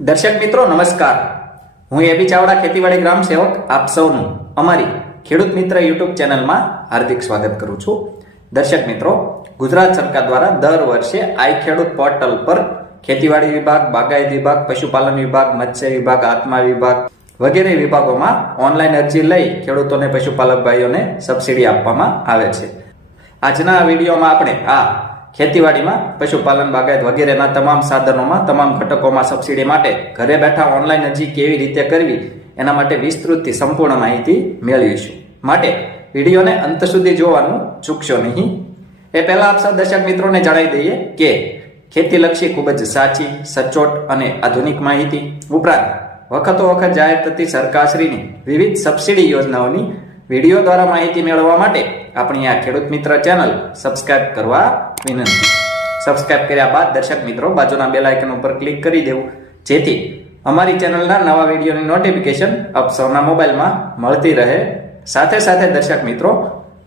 દર્શક મિત્રો નમસ્કાર, હું એબી ચાવડા ખેતીવાડી ગ્રામ સેવક આપ સૌનું અમારી ખેડૂત મિત્ર યુટ્યુબ ચેનલમાં હાર્દિક સ્વાગત કરું છું. દર્શક મિત્રો, ગુજરાત સરકાર દ્વારા દર વર્ષે આઈ ખેડૂત પોર્ટલ પર ખેતીવાડી વિભાગ, બાગાયત વિભાગ, પશુપાલન વિભાગ, મત્સ્ય વિભાગ, આત્મા વિભાગ વગેરે વિભાગોમાં ઓનલાઈન અરજી લઈ ખેડૂતોને, પશુપાલક ભાઈઓને સબસિડી આપવામાં આવે છે. આજના વિડીયોમાં આપણે આ ખેતીવાડીમાં, પશુપાલન, બાગાયત વગેરેના તમામ સાધનોમાં, તમામ ઘટકોમાં સબસિડી માટે ઘરે બેઠા ઓનલાઈન અરજી કેવી રીતે કરવી એના માટે વિસ્તૃતથી સંપૂર્ણ માહિતી મેળવીશું. માટે વિડીયોને અંત સુધી જોવાનું ચૂકશો નહીં. એ પહેલા આપ સૌ દર્શક મિત્રોને જણાવી દઈએ કે ખેતીલક્ષી ખૂબ જ સાચી, સચોટ અને આધુનિક માહિતી ઉપરાંત વખતો વખત જાહેર થતી સરકારશ્રીની વિવિધ સબસિડી યોજનાઓની વિડીયો દ્વારા માહિતી મેળવવા માટે આપણી આ ખેડૂત મિત્ર ચેનલ સબસ્ક્રાઇબ કરવા વિનંતી. સબસ્ક્રાઇબ કર્યા બાદ દર્શક મિત્રો બાજુના બેલ આઇકન ઉપર ક્લિક કરી દેવું, જેથી અમારી ચેનલના નવા વિડીયોની નોટિફિકેશન આપ સૌના મોબાઈલમાં મળતી રહે. સાથે સાથે દર્શક મિત્રો,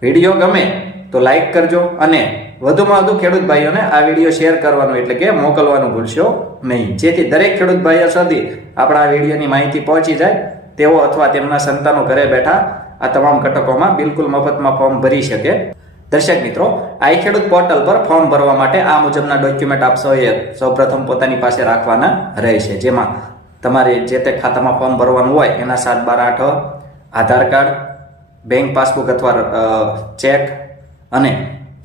વિડીયો ગમે તો લાઈક કરજો અને વધુમાં વધુ ખેડૂત ભાઈઓને આ વિડીયો શેર કરવાનું એટલે કે મોકલવાનું ભૂલશો નહીં, જેથી દરેક ખેડૂત ભાઈઓ સુધી આપણા આ વિડીયોની માહિતી પહોંચી જાય, તેઓ અથવા તેમના સંતાનો ઘરે બેઠા આ તમામ ઘટકોમાં બિલકુલ મફતમાં ફોર્મ ભરી શકે. દર્શક મિત્રો, આઈ ખેડૂત પોર્ટલ પર ફોર્મ ભરવા માટે આ મુજબના ડોક્યુમેન્ટ આપ સૌપ્રથમ પોતાની પાસે રાખવાના રહેશે, જેમાં તમારે જે તે ખાતામાં ફોર્મ ભરવાનું હોય એના 7/12 આધાર કાર્ડ, બેંક પાસબુક અથવા ચેક અને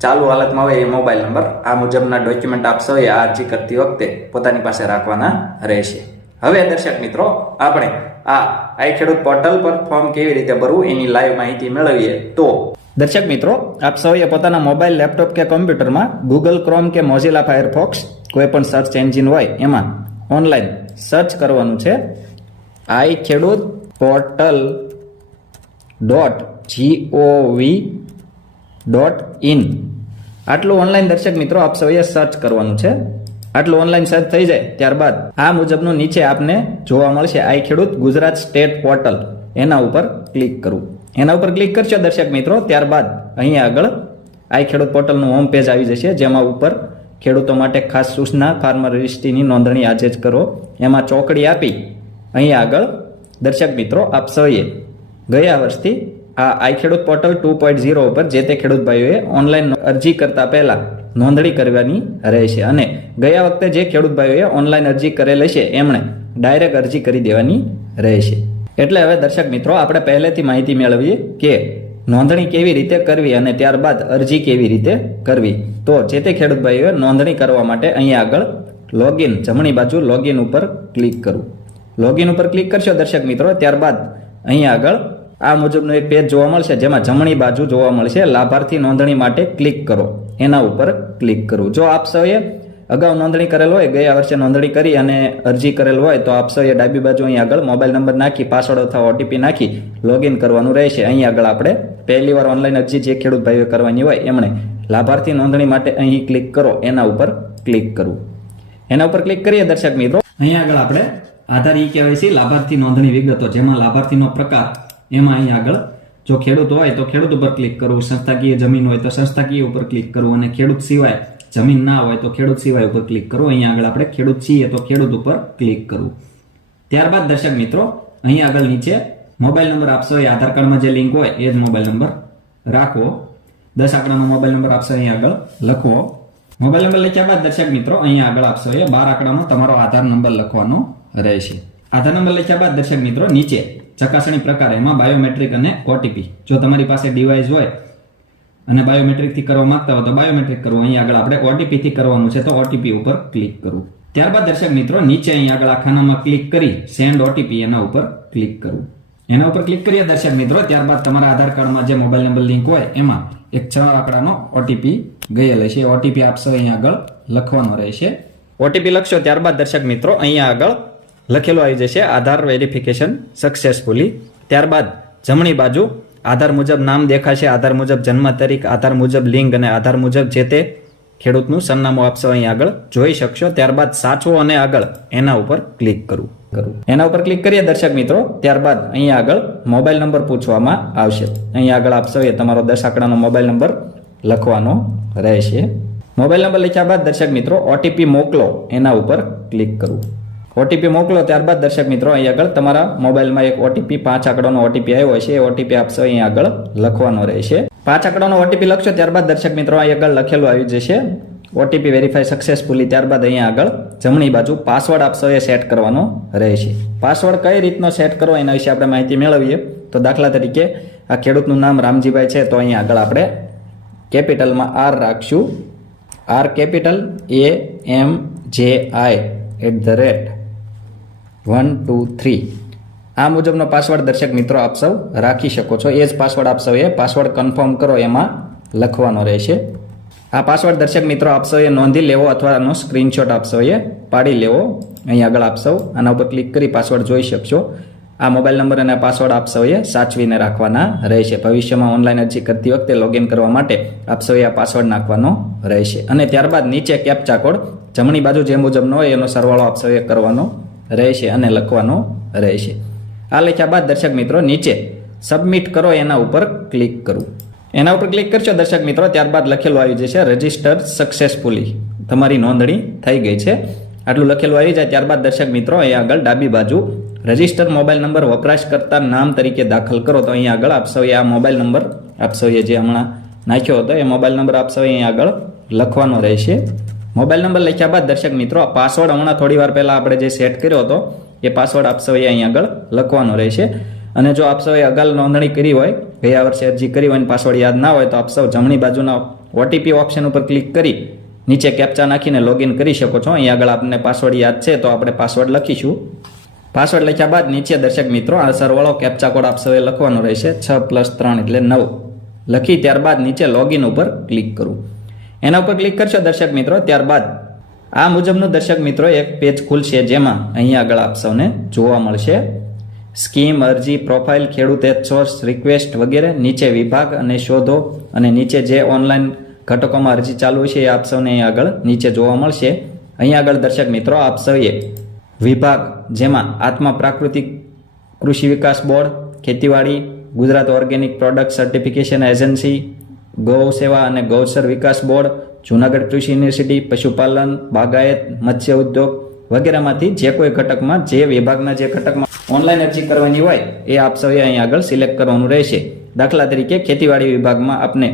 ચાલુ હાલતમાં હોય એ મોબાઈલ નંબર. આ મુજબના ડોક્યુમેન્ટ આપ સૌએ આ અરજી કરતી વખતે પોતાની પાસે રાખવાના રહેશે. હવે દર્શક મિત્રો, આપણે આ આઈ ખેડૂત પોર્ટલ પર ફોર્મ કેવી રીતે ભરવું એની લાઈવ માહિતી મેળવીએ. તો દર્શક મિત્રો, આપ સૌએ પોતાના મોબાઈલ, લેપટોપ કે કોમ્પ્યુટરમાં Google Chrome કે Mozilla Firefox કોઈ પણ સર્ચ એન્જિન હોય એમાં ઓનલાઈન સર્ચ કરવાનું છે ikhedut.gov.in. આટલું ઓનલાઈન દર્શક મિત્રો આપ સૌએ સર્ચ કરવાનું છે. આટલું ઓનલાઈન સર્ચ થઈ જાય ત્યારબાદ આ મુજબનું નીચે આપને જોવા મળશે આઈ ખેડૂત ગુજરાત સ્ટેટ પોર્ટલ. એના ઉપર ક્લિક કરવું. એના ઉપર ક્લિક કરશો દર્શક મિત્રો, ત્યારબાદ અહીંયા આગળ આઈ ખેડૂત પોર્ટલનું હોમ પેજ આવી જશે, જેમાં ઉપર ખેડૂતો માટે ખાસ સૂચના, ફાર્મર રજિસ્ટ્રીની નોંધણી આજે જ કરો, એમાં ચોકડી આપી અહીંયા આગળ દર્શક મિત્રો આપ સૌએ ગયા વર્ષથી આ આઈ ખેડૂત પોર્ટલ 2.0 ઉપર જે તે ખેડૂત ભાઈઓએ ઓનલાઈન અરજી કરતા પહેલા નોંધણી કરવાની રહેશે, અને ગયા વખતે જે ખેડૂત ભાઈઓએ ઓનલાઈન અરજી કરેલ હશે એમણે ડાયરેક્ટ અરજી કરી દેવાની રહેશે. એટલે હવે દર્શક મિત્રો, આપણે પહેલેથી માહિતી મેળવીએ કે નોંધણી કેવી રીતે કરવી અને ત્યારબાદ અરજી કેવી રીતે કરવી. તો જે તે ખેડૂત ભાઈઓએ નોંધણી કરવા માટે અહીંયા આગળ લોગિન, જમણી બાજુ લોગિન ઉપર ક્લિક કરવું. લોગિન ઉપર ક્લિક કરશો દર્શક મિત્રો, ત્યારબાદ અહીંયા આગળ આ મુજબનું એક પેજ જોવા મળશે, જેમાં જમણી બાજુ જોવા મળશે લાભાર્થી નોંધણી માટે ક્લિક કરો. એના ઉપર ક્લિક કરવું. જો આપ સૌએ અગાઉ નોંધણી કરેલ હોય, ગયા વર્ષે નોંધણી કરી અને અરજી કરેલ હોય તો આપ સૌએ ડાબી બાજુ અહીં આગળ મોબાઈલ નંબર નાખી, પાસવર્ડ અથવા ઓટીપી નાખી લોગિન કરવાનું રહેશે. અહીં આગળ આપણે પહેલી વાર ઓનલાઈન અરજી જે ખેડૂત ભાઈઓ કરવાની હોય એમણે લાભાર્થી નોંધણી માટે અહીં ક્લિક કરો, એના ઉપર ક્લિક કરવું. એના ઉપર ક્લિક કરીએ દર્શક મિત્રો, અહીં આગળ આપણે આધાર KYC લાભાર્થી નોંધણી વિગતો, જેમાં લાભાર્થીનો પ્રકાર, એમાં અહીં આગળ જો ખેડૂત હોય તો ખેડૂત ઉપર ક્લિક કરવું, સંસ્થાકીય જમીન હોય તો સંસ્થાકીય ઉપર ક્લિક કરવું, અને ખેડૂત સિવાય જમીન ના હોય તો ખેડૂત સિવાય ઉપર ક્લિક કરવું. અહીંયા આગળ આપણે ખેડૂત છીએ તો ખેડૂત ઉપર ક્લિક કરવું. ત્યારબાદ દર્શક મિત્રો, અહીં આગળ નીચે મોબાઈલ નંબર આપશો, એ આધાર કાર્ડમાં જે લિંક હોય એ જ મોબાઈલ નંબર રાખવો. 10 આંકડાનો મોબાઈલ નંબર આપશો, અહીં આગળ લખવો. મોબાઈલ નંબર લખ્યા બાદ દર્શક મિત્રો, અહીંયા આગળ આપશો એ 12 આંકડાનો તમારો આધાર નંબર લખવાનો રહેશે. આધાર નંબર લખ્યા બાદ દર્શક મિત્રો નીચે ચકાસણી પ્રકાર, એમાં બાયોમેટ્રિક અને ઓટીપી. જો તમારી પાસે ડિવાઇસ હોય અને બાયોમેટ્રિક થી કરવા માંગતા હોય તો બાયોમેટ્રિક કરવું. અહીં આગળ આપણે ઓટીપી થી કરવાનું છે તો ઓટીપી ઉપર ક્લિક કરવું. ત્યારબાદ દર્શક મિત્રો નીચે અહીં આગળ આ ખાનામાં ક્લિક કરી સેન્ડ ઓટીપી, એના ઉપર ક્લિક કરવું. એના ઉપર ક્લિક કરીએ દર્શક મિત્રો, ત્યારબાદ તમારા આધાર કાર્ડમાં જે મોબાઈલ નંબર લિંક હોય એમાં એક 6 આંકડાનો ઓટીપી ગયેલ હશે. ઓટીપી આપશો, અહીં આગળ લખવાનો રહેશે. ઓટીપી લખશો ત્યારબાદ દર્શક મિત્રો અહીંયા આગળ લખેલું આવી જશે આધાર વેરિફિકેશન સક્સેસફુલી. ત્યારબાદ જમણી બાજુ આધાર મુજબ નામ દેખાશે, આધાર મુજબ જન્મ તારીખ, આધાર મુજબ લિંગ અને આધાર મુજબ જે તે ખેડૂતનું સરનામું આપશો, અહીં આગળ જોઈ શકશો. ત્યારબાદ સાચવો અને આગળ એના ઉપર ક્લિક કરવું. એના ઉપર ક્લિક કરીએ દર્શક મિત્રો, ત્યારબાદ અહીંયા આગળ મોબાઈલ નંબર પૂછવામાં આવશે. અહીંયા આગળ આપશો એ તમારો 10 આંકડાનો મોબાઈલ નંબર લખવાનો રહેશે. મોબાઈલ નંબર લખ્યા બાદ દર્શક મિત્રો ઓટીપી મોકલો, એના ઉપર ક્લિક કરવું. ઓટીપી મોકલો ત્યારબાદ દર્શક મિત્રો અહીં આગળ તમારા મોબાઈલમાં એક ઓટીપી 5 આંકડાનો ઓટીપી આવ્યો છે. એ ઓટીપી આપશો અહીં આગળ લખવાનો રહેશે. 5 આંકડાનો ઓટીપી લખશો ત્યારબાદ દર્શક મિત્રો અહીં આગળ લખેલું આવી જશે ઓટીપી વેરીફાઈ સક્સેસફુલી. ત્યારબાદ અહીંયા આગળ જમણી બાજુ પાસવર્ડ આપશો એ સેટ કરવાનો રહેશે. પાસવર્ડ કઈ રીતનો સેટ કરવો એના વિશે આપણે માહિતી મેળવીએ. તો દાખલા તરીકે આ ખેડૂતનું નામ રામજીભાઈ છે, તો અહીંયા આગળ આપણે કેપિટલમાં આર રાખશું. આર કેપિટલ AMJI@123 આ મુજબનો પાસવર્ડ દર્શક મિત્રો આપ સૌ રાખી શકો છો. એ જ પાસવર્ડ આપ સૌ એ પાસવર્ડ કન્ફર્મ કરો એમાં લખવાનો રહેશે. આ પાસવર્ડ દર્શક મિત્રો આપ સૌએ નોંધી લેવો અથવા આનો સ્ક્રીનશોટ આપ સૌએ પાડી લેવો. અહીં આગળ આપ સૌ આના ઉપર ક્લિક કરી પાસવર્ડ જોઈ શકશો. આ મોબાઈલ નંબર અને પાસવર્ડ આપ સૌએ સાચવીને રાખવાના રહેશે. ભવિષ્યમાં ઓનલાઈન અરજી કરતી વખતે લોગિન કરવા માટે આપ સૌએ આ પાસવર્ડ નાખવાનો રહેશે. અને ત્યારબાદ નીચે કેપ્ચા કોડ જમણી બાજુ જે મુજબનો હોય એનો સરવાળો આપ સૌએ કરવાનો રહેશે અને લખવાનો રહેશે. આ લખ્યા બાદ દર્શક મિત્રો નીચે સબમિટ કરો એના ઉપર ક્લિક કરવું. એના ઉપર ક્લિક કરશો દર્શક મિત્રો ત્યારબાદ લખેલું આવી જશે રજિસ્ટર્ડ સક્સેસફુલી, તમારી નોંધણી થઈ ગઈ છે. આટલું લખેલું આવી જાય ત્યારબાદ દર્શક મિત્રો અહીં આગળ ડાબી બાજુ રજિસ્ટર મોબાઈલ નંબર વપરાશકર્તા નામ તરીકે દાખલ કરો. તો અહીં આગળ આપ સૌએ આ મોબાઈલ નંબર આપ સૌએ જે હમણાં નાખ્યો હતો એ મોબાઈલ નંબર આપ સૌએ અહીં આગળ લખવાનો રહેશે. મોબાઈલ નંબર લખ્યા બાદ દર્શક મિત્રો આ પાસવર્ડ હમણાં થોડી વાર પહેલાં આપણે જે સેટ કર્યો હતો એ પાસવર્ડ આપ સૌએ અહીં આગળ લખવાનો રહેશે. અને જો આપ સૌએ અગાઉ નોંધણી કરી હોય, ગયા વર્ષે અરજી કરી હોય અને પાસવર્ડ યાદ ના હોય તો આપ સૌ જમણી બાજુના ઓટીપી ઓપ્શન ઉપર ક્લિક કરી નીચે કેપ્ચા નાખીને લોગિન કરી શકો છો. અહીં આગળ આપણને પાસવર્ડ યાદ છે તો આપણે પાસવર્ડ લખીશું. પાસવર્ડ લખ્યા બાદ નીચે દર્શક મિત્રો આ સરવાળો કેપ્ચા કોડ આપ સૌએ લખવાનો રહેશે. 6+3 એટલે 9 લખી ત્યારબાદ નીચે લોગિન ઉપર ક્લિક કરવું. એના ઉપર ક્લિક કરશો દર્શક મિત્રો ત્યારબાદ આ મુજબનું દર્શક મિત્રો એક પેજ ખુલશે જેમાં અહીં આગળ આપ સૌને જોવા મળશે સ્કીમ, અરજી, પ્રોફાઇલ, ખેડૂત સોર્સ, રિક્વેસ્ટ વગેરે. નીચે વિભાગ અને શોધો અને નીચે જે ઓનલાઈન ઘટકોમાં અરજી ચાલુ છે એ આપ સૌને અહીં આગળ નીચે જોવા મળશે. અહીં આગળ દર્શક મિત્રો આપ સૌએ વિભાગ જેમાં આત્મા પ્રાકૃતિક કૃષિ વિકાસ બોર્ડ, ખેતીવાડી, Gujarat organic product certification agency, ગૌ સેવા અને ગૌચર વિકાસ બોર્ડ, જૂનાગઢ કૃષિ યુનિવર્સિટી, પશુપાલન, બાગાયત, મત્સ્ય ઉદ્યોગ વગેરેમાંથી જે કોઈ ઘટકમાં જે વિભાગના જે ઘટકમાં ઓનલાઈન અરજી કરવાની હોય એ આપ સૌએ અહીં આગળ સિલેક્ટ કરવાનું રહેશે. દાખલા તરીકે ખેતીવાડી વિભાગમાં આપને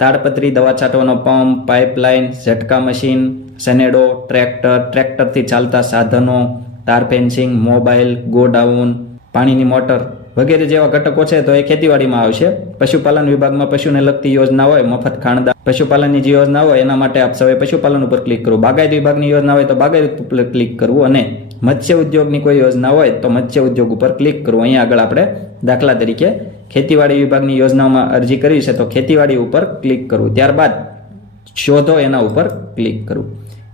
તાડપત્રી, દવા છાંટવાનો પંપ, પાઇપલાઇન, ઝટકા મશીન, સનેડો, ટ્રેક્ટરથી ચાલતા સાધનો, તાર ફેન્સિંગ, મોબાઈલ, ગોડાઉન, પાણીની મોટર વગેરે જેવા ઘટકો છે તો એ ખેતીવાડીમાં આવશે. પશુપાલન વિભાગમાં પશુને લગતી યોજના હોય, મફત ખાણદાર પશુપાલનની જે યોજના હોય એના માટે આપ સૌએ પશુપાલન ઉપર ક્લિક કરવું. બાગાયત વિભાગની યોજના હોય તો બાગાયત ઉપર ક્લિક કરવું અને મત્સ્ય ઉદ્યોગની કોઈ યોજના હોય તો મત્સ્ય ઉદ્યોગ ઉપર ક્લિક કરવું. અહીંયા આગળ આપણે દાખલા તરીકે ખેતીવાડી વિભાગની યોજનાઓમાં અરજી કરવી છે તો ખેતીવાડી ઉપર ક્લિક કરવું. ત્યારબાદ શોધો એના ઉપર ક્લિક કરવું.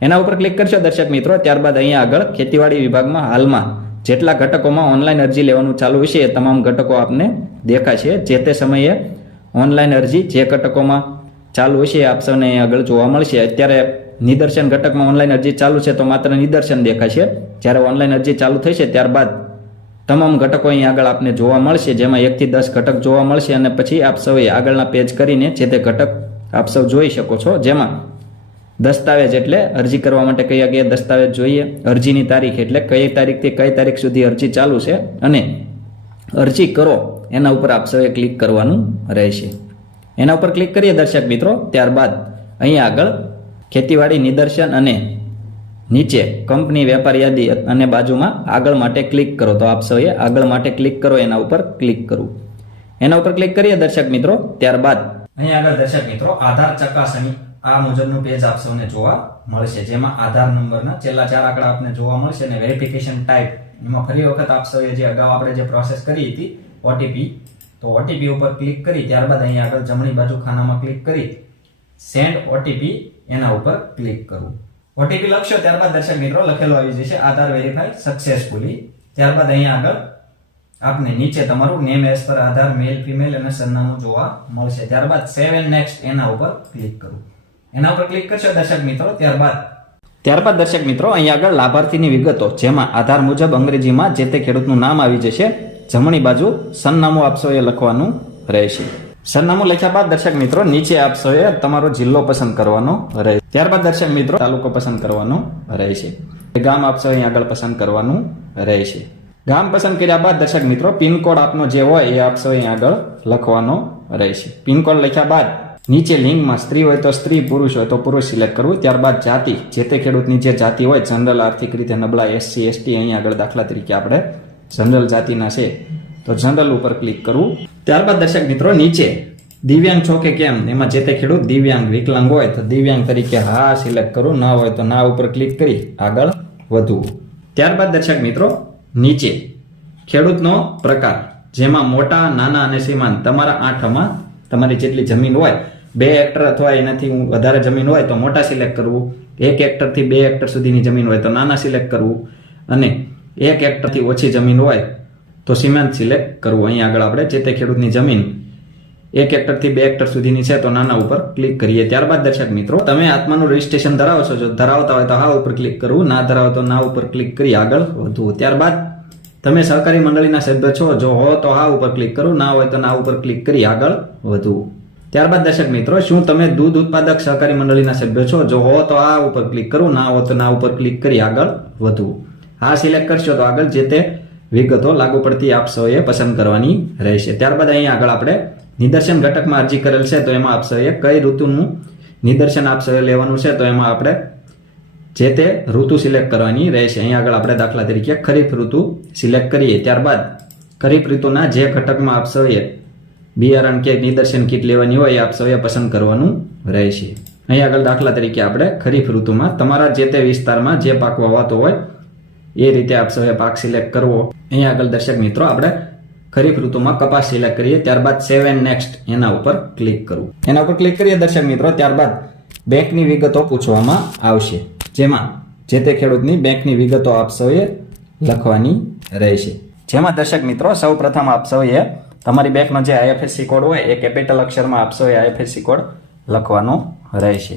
એના ઉપર ક્લિક કરશો દર્શક મિત્રો ત્યારબાદ અહીંયા આગળ ખેતીવાડી વિભાગમાં હાલમાં જેટલા ઘટકોમાં ઓનલાઈન અરજી લેવાનું ચાલુ છે એ તમામ ઘટકો આપને દેખાશે. જે તે સમયે ઓનલાઈન અરજી જે ઘટકોમાં ચાલુ છે એ આપ સૌને આગળ જોવા મળશે. અત્યારે નિદર્શન ઘટકમાં ઓનલાઈન અરજી ચાલુ છે તો માત્ર નિદર્શન દેખાશે. જ્યારે ઓનલાઈન અરજી ચાલુ થશે ત્યારબાદ તમામ ઘટકો અહીં આગળ આપને જોવા મળશે, જેમાં 1 થી 10 ઘટક જોવા મળશે અને પછી આપ સૌએ આગળના પેજ કરીને જે તે ઘટક આપ સૌ જોઈ શકો છો. જેમાં દસ્તાવેજ એટલે અરજી કરવા માટે કયા કયા દસ્તાવેજ જોઈએ, અરજીની તારીખ એટલે કઈ તારીખથી કઈ તારીખ સુધી અરજી ચાલુ છે અને અરજી કરો એના ઉપર આપ સૌએ ક્લિક કરવાનું રહેશે. એના ઉપર ક્લિક કરીએ દર્શક મિત્રો ત્યારબાદ અહીં આગળ ખેતીવાડી નિદર્શન અને નીચે કંપની વેપાર યાદી અને બાજુમાં આગળ માટે ક્લિક કરો. તો આપ સૌએ આગળ માટે ક્લિક કરો એના ઉપર ક્લિક કરવું. એના ઉપર ક્લિક કરીએ દર્શક મિત્રો ત્યારબાદ અહીં આગળ દર્શક મિત્રો આધાર ચકાસણી આ મુજબનું પેજ આપ સૌને જોવા મળશે, જેમાં આધાર નંબરના છેલ્લા 4 આંકડા આપને જોવા મળશે અને વેરિફિકેશન ટાઈપ એમાં ફરી વખત આપ સૌએ જે અગાઉ આપણે જે પ્રોસેસ કરી હતી ઓટીપી, તો ઓટીપી ઉપર ક્લિક કરી ત્યારબાદ અહીં આગળ જમણી બાજુ ખાનામાં ક્લિક કરી સેન્ડ ઓટીપી એના ઉપર ક્લિક કરવું. ઓટીપી લખશો ત્યારબાદ દર્શક મિત્રો લખેલો આવી જશે આધાર વેરીફાઈ સક્સેસફુલી. ત્યારબાદ અહીં આગળ આપને નીચે તમારું નેમ એઝ પર આધાર, મેલ, ફિમેલ અને સરનામું જોવા મળશે. ત્યારબાદ સેવ એન્ડ નેક્સ્ટ એના ઉપર ક્લિક કરવું. એના ઉપર ક્લિક કરશો દર્શક મિત્રો ત્યારબાદ દર્શક મિત્રો અહીં આગળ લાભાર્થીની વિગતો જેમાં આધાર મુજબ અંગ્રેજીમાં જે તે ખેડૂતનું નામ આવી જશે. જમણી બાજુ સરનામું આપ સૌએ લખવાનું રહેશે. સરનામું લખ્યા બાદ દર્શક મિત્રો નીચે આપ સૌએ તમારો જિલ્લો પસંદ કરવાનો રહેશે. ત્યારબાદ દર્શક મિત્રો તાલુકો પસંદ કરવાનો રહેશે. એ ગામ આપશો અહીં આગળ પસંદ કરવાનું રહેશે. ગામ પસંદ કર્યા બાદ દર્શક મિત્રો પિનકોડ આપનો જે હોય એ આપશો અહીં આગળ લખવાનો રહેશે. પિનકોડ લખ્યા બાદ નીચે લિંગમાં સ્ત્રી હોય તો સ્ત્રી, પુરુષ હોય તો પુરુષ સિલેક્ટ કરવું. ત્યારબાદ જાતિ, જે તે ખેડૂતની જે જાતિ હોય, જનરલ, આર્થિક રીતે નબળા, SC ST, અહીં આગળ દાખલા તરીકે આપણે જનરલ જાતિના છે તો જનરલ ઉપર ક્લિક કરવું. ત્યારબાદ દર્શક મિત્રો નીચે દિવ્યાંગ છો કે કેમ, એમાં જે તે ખેડૂત દિવ્યાંગ, વિકલાંગ હોય તો દિવ્યાંગ તરીકે હા સિલેક્ટ કરવું, ના હોય તો ના ઉપર ક્લિક કરી આગળ વધવું. ત્યારબાદ દર્શક મિત્રો નીચે ખેડૂતનો પ્રકાર, જેમાં મોટા, નાના અને સીમાંત તમારા આઠમાં તમારી જેટલી જમીન હોય, 2 હેક્ટર અથવા એનાથી વધારે જમીન હોય તો મોટા સિલેક્ટ કરવું, 1 હેક્ટરથી 2 હેક્ટર સુધીની જમીન હોય તો નાના સિલેક્ટ કરવું, અને 1 હેક્ટરથી ઓછી જમીન હોય તો સીમાંત સિલેક્ટ કરવું. અહીં આગળ આપણે જે તે ખેડૂતની જમીન 1 હેક્ટરથી 2 હેક્ટર સુધીની છે તો નાના ઉપર ક્લિક કરીએ. ત્યારબાદ દર્શક મિત્રો તમે આત્માનું રજીસ્ટ્રેશન ધરાવો છો, જો ધરાવતા હોય તો હા ઉપર ક્લિક કરવું, ના ધરાવો તો ના ઉપર ક્લિક કરી આગળ વધવું. ત્યારબાદ તમે સહકારી મંડળીના સભ્ય છો, જો હો તો હા ઉપર ક્લિક કરવું, ના હોય તો ના ઉપર ક્લિક કરી આગળ વધવું. ત્યારબાદ દર્શક મિત્રો શું તમે દૂધ ઉત્પાદક સહકારી મંડળીના સભ્ય છો, જો હો તો આ ઉપર ક્લિક કરવું, ના હો તો ના ઉપર ક્લિક કરી આગળ વધવું. હા સિલેક્ટ કરશો તો આગળ જે તે વિગતો લાગુ પડતી આપ સૌએ પસંદ કરવાની રહેશે. ત્યારબાદ અહીં આગળ આપણે નિદર્શન ઘટકમાં અરજી કરેલ છે તો એમાં આપ સૌએ કઈ ઋતુનું નિદર્શન આપ સૌએ લેવાનું છે તો એમાં આપણે જે તે ઋતુ સિલેક્ટ કરવાની રહેશે. અહીં આગળ આપણે દાખલા તરીકે ખરીફ ઋતુ સિલેક્ટ કરીએ. ત્યારબાદ ખરીફ ઋતુના જે ઘટકમાં આપ સૌએ બિયારણ કે નિદર્શન કીટ લેવાની હોય એ આપ સૌએ પસંદ કરવાનું રહેશે. અહીં આગળ દાખલા તરીકે આપણે ખરીફ ઋતુમાં તમારા જે તે વિસ્તારમાં જે પાક વાવાતો હોય એ રીતે આપ સૌએ પાક સિલેક્ટ કરવો. અહીં આગળ દર્શક મિત્રો આપણે ખરીફ ઋતુમાં કપાસ સિલેક્ટ કરીએ. ત્યારબાદ સેવ એન્ડ નેક્સ્ટ એના ઉપર ક્લિક કરવું. એના ઉપર ક્લિક કરીએ દર્શક મિત્રો. ત્યારબાદ બેંકની વિગતો પૂછવામાં આવશે, જેમાં જે તે ખેડૂતની બેંકની વિગતો આપ સૌએ લખવાની રહેશે. જેમાં દર્શક મિત્રો સૌ પ્રથમ આપ સૌએ તમારી બેંકનો જે IFSC કોડ હોય એ કેપિટલ અક્ષરમાં આપ સૌએ IFSC કોડ લખવાનો રહેશે.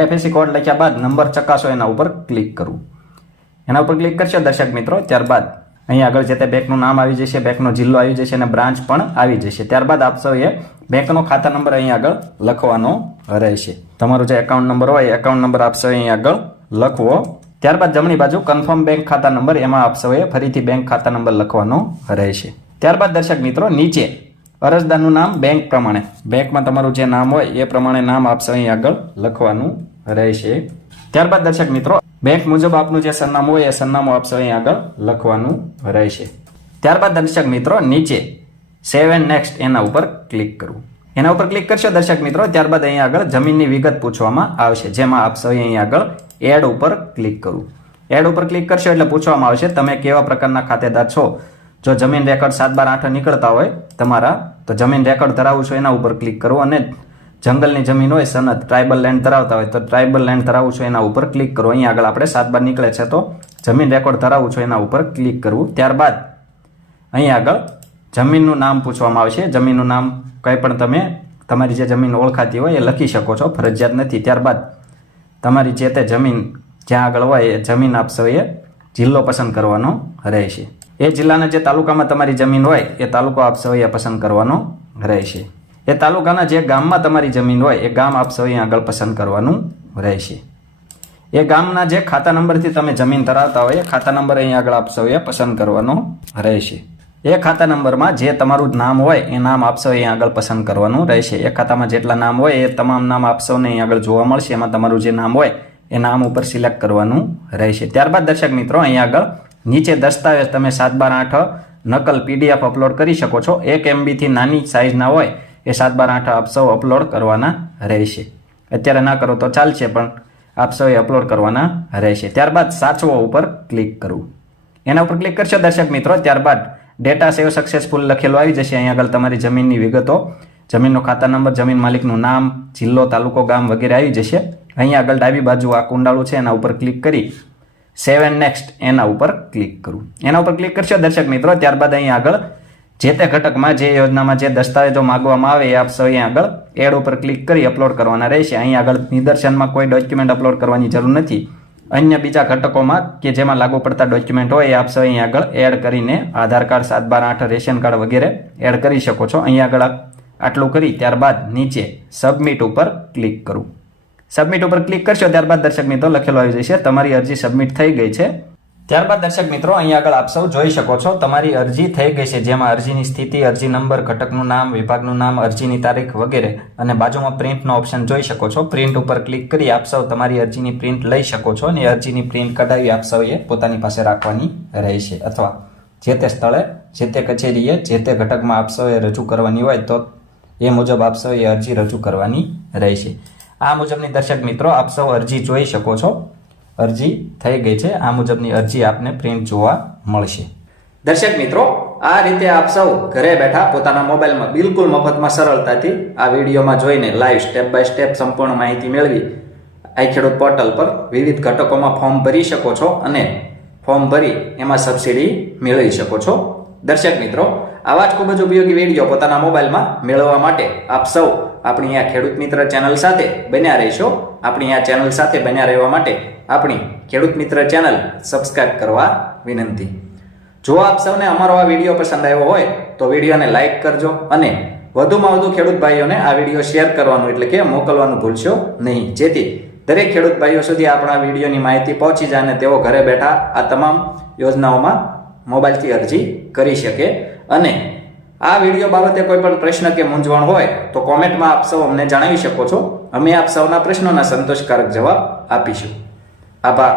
IFSC કોડ લખ્યા બાદ નંબર ચકાસો એના ઉપર ક્લિક કરવું. એના ઉપર ક્લિક કરશો દર્શક મિત્રો. ત્યારબાદ અહીં આગળ જે તે બેંકનું નામ આવી જશે, બેંકનો જિલ્લો આવી જશે અને બ્રાન્ચ પણ આવી જશે. ત્યારબાદ આપ સૌએ બેંકનો ખાતા નંબર અહીં આગળ લખવાનો રહેશે. તમારો જે એકાઉન્ટ નંબર હોય એકાઉન્ટ નંબર આપ સૌએ અહીં આગળ લખવો. ત્યારબાદ જમણી બાજુ કન્ફર્મ બેંક ખાતા નંબર, એમાં આપ સૌએ ફરીથી બેંક ખાતા નંબર લખવાનો રહેશે. ત્યારબાદ દર્શક મિત્રો નીચે અરજદારનું નામ બેંક પ્રમાણે, બેંકમાં તમારું જે નામ હોય એ પ્રમાણે નામ આપ સૌ અહીં આગળ લખવાનું રહેશે. ત્યારબાદ દર્શક મિત્રો બેંક મુજબ આપનું જે સરનામું હોય એ સરનામું આપ સૌ અહીં આગળ લખવાનું રહેશે. ત્યારબાદ દર્શક મિત્રો નીચે સેવ એન્ડ નેક્સ્ટ એના ઉપર ક્લિક કરવું. એના ઉપર ક્લિક કરશો દર્શક મિત્રો. ત્યારબાદ અહીં આગળ જમીનની વિગત પૂછવામાં આવશે, જેમાં આપ સૌ અહીં આગળ એડ ઉપર ક્લિક કરવું. એડ ઉપર ક્લિક કરશો એટલે પૂછવામાં આવશે તમે કેવા પ્રકારના ખાતેદાર છો. જો જમીન રેકર્ડ 7/8 નીકળતા હોય તમારા તો જમીન રેકર્ડ ધરાવું છો એના ઉપર ક્લિક કરવું, અને જંગલની જમીન હોય સનદ ટ્રાઇબલ લેન્ડ ધરાવતા હોય તો ટ્રાઇબલ લેન્ડ ધરાવું છો એના ઉપર ક્લિક કરો. અહીં આગળ આપણે 7/12 નીકળે છે તો જમીન રેકોર્ડ ધરાવું છો એના ઉપર ક્લિક કરવું. ત્યારબાદ અહીં આગળ જમીનનું નામ પૂછવામાં આવશે. જમીનનું નામ કંઈ પણ તમે તમારી જે જમીન ઓળખાતી હોય એ લખી શકો છો, ફરજિયાત નથી. ત્યારબાદ તમારી જે તે જમીન જ્યાં આગળ હોય એ જમીન આપ સૌએ જિલ્લો પસંદ કરવાનો રહેશે. એ જિલ્લાના જે તાલુકામાં તમારી જમીન હોય એ તાલુકો આપ સૌએ પસંદ કરવાનો રહેશે. એ તાલુકાના જે ગામમાં તમારી જમીન હોય એ ગામ આપ સૌએ આગળ પસંદ કરવાનું રહેશે. એ ગામના જે ખાતા નંબરથી તમે જમીન ધરાવતા હોય એ ખાતા નંબર અહીં આગળ આપ સૌએ પસંદ કરવાનો રહેશે. એ ખાતા નંબરમાં જે તમારું નામ હોય એ નામ આપ સૌએ અહીં આગળ પસંદ કરવાનું રહેશે. એ ખાતામાં જેટલા નામ હોય એ તમામ નામ આપ સૌને અહીં આગળ જોવા મળશે. એમાં તમારું જે નામ હોય એ નામ ઉપર સિલેક્ટ કરવાનું રહેશે. ત્યારબાદ દર્શક મિત્રો અહીં આગળ નીચે દસ્તાવેજ તમે 7/8 નકલ PDF અપલોડ કરી શકો છો. 1 MB થી નાની સાઇઝના હોય એ 7/8 આપ સૌ અપલોડ કરવાના રહેશે. અત્યારે ના કરો તો ચાલશે પણ આપ સૌએ અપલોડ કરવાના રહેશે. ત્યારબાદ સાચવો ઉપર ક્લિક કરવું. એના ઉપર ક્લિક કરશો દર્શક મિત્રો. ત્યારબાદ ડેટા સેવ સક્સેસફુલ લખેલું આવી જશે. અહીં આગળ તમારી જમીનની વિગતો, જમીનનો ખાતા નંબર, જમીન માલિકનું નામ, જિલ્લો, તાલુકો, ગામ વગેરે આવી જશે. અહીં આગળ ડાબી બાજુ આ કુંડાળું છે એના ઉપર ક્લિક કરી સેવ એન્ડ નેક્સ્ટ એના ઉપર ક્લિક કરવું. એના ઉપર ક્લિક કરશો દર્શક મિત્રો. ત્યારબાદ અહીં આગળ જે તે ઘટકમાં જે યોજનામાં જે દસ્તાવેજો માંગવામાં આવે એ આપ સૌ અહીં આગળ એડ ઉપર ક્લિક કરી અપલોડ કરવાના રહેશે. અહીં આગળ નિદર્શનમાં કોઈ ડોક્યુમેન્ટ અપલોડ કરવાની જરૂર નથી. અન્ય બીજા ઘટકોમાં કે જેમાં લાગુ પડતા ડોક્યુમેન્ટ હોય એ આપ સૌ અહીં આગળ એડ કરીને આધાર કાર્ડ, 7/8 રેશન કાર્ડ વગેરે એડ કરી શકો છો. અહીં આગળ આટલું કરી ત્યારબાદ નીચે સબમિટ ઉપર ક્લિક કરવું. સબમિટ ઉપર ક્લિક કરશો ત્યારબાદ દર્શક મિત્રો લખેલો આવી જશે તમારી અરજી સબમિટ થઈ ગઈ છે. ત્યારબાદ દર્શક મિત્રો અહીંયા આગળ આપ સૌ જોઈ શકો છો તમારી અરજી થઈ ગઈ છે, જેમાં અરજીની સ્થિતિ, અરજી નંબર, ઘટકનું નામ, વિભાગનું નામ, અરજીની તારીખ વગેરે અને બાજુમાં પ્રિન્ટનો ઓપ્શન જોઈ શકો છો. પ્રિન્ટ ઉપર ક્લિક કરી આપ સૌ તમારી અરજીની પ્રિન્ટ લઈ શકો છો અને અરજીની પ્રિન્ટ કઢાવી આપ સૌએ પોતાની પાસે રાખવાની રહેશે અથવા જે તે સ્થળે, જે તે કચેરીએ, જે તે ઘટકમાં આપ સૌએ રજૂ કરવાની હોય તો એ મુજબ આપ સૌએ અરજી રજૂ કરવાની રહેશે. આ મુજબની દર્શક મિત્રો આપ સૌ અરજી જોઈ શકો છો. અરજી થઈ ગઈ છે. આ મુજબની અરજી આપને પ્રિન્ટ જોવા મળશે. દર્શક મિત્રો આ રીતે આપ સૌ ઘરે બેઠા પોતાના મોબાઈલમાં બિલકુલ મફતમાં સરળતાથી આ વિડીયોમાં જોઈને લાઈવ સ્ટેપ બાય સ્ટેપ સંપૂર્ણ માહિતી મેળવી આઈ ખેડૂત પોર્ટલ પર વિવિધ ઘટકોમાં ફોર્મ ભરી શકો છો અને ફોર્મ ભરી એમાં સબસિડી મેળવી શકો છો. દર્શક મિત્રો આવા જ ખૂબ જ ઉપયોગી વિડીયો પોતાના મોબાઈલમાં મેળવવા માટે આપ સૌ આપણી આ ખેડૂત મિત્ર ચેનલ સાથે બન્યા રહેશો. આપણી આ ચેનલ સાથે બન્યા રહેવા માટે આપણી ખેડૂત મિત્ર ચેનલ સબસ્ક્રાઇબ કરવા વિનંતી. જો આપ સૌને અમારો આ વિડીયો પસંદ આવ્યો હોય તો વિડીયોને લાઈક કરજો અને વધુમાં વધુ ખેડૂત ભાઈઓને આ વિડીયો શેર કરવાનું એટલે કે મોકલવાનું ભૂલશો નહીં, જેથી દરેક ખેડૂત ભાઈઓ સુધી આપણા વિડીયોની માહિતી પહોંચી જાય અને તેઓ ઘરે બેઠા આ તમામ યોજનાઓમાં મોબાઈલથી અરજી કરી શકે. અને આ વિડીયો બાબતે કોઈ પણ પ્રશ્ન કે મૂંઝવણ હોય તો કોમેન્ટમાં આપ સૌ અમને જણાવી શકો છો. અમે આપ સૌના પ્રશ્નોના સંતોષકારક જવાબ આપીશું. આભાર.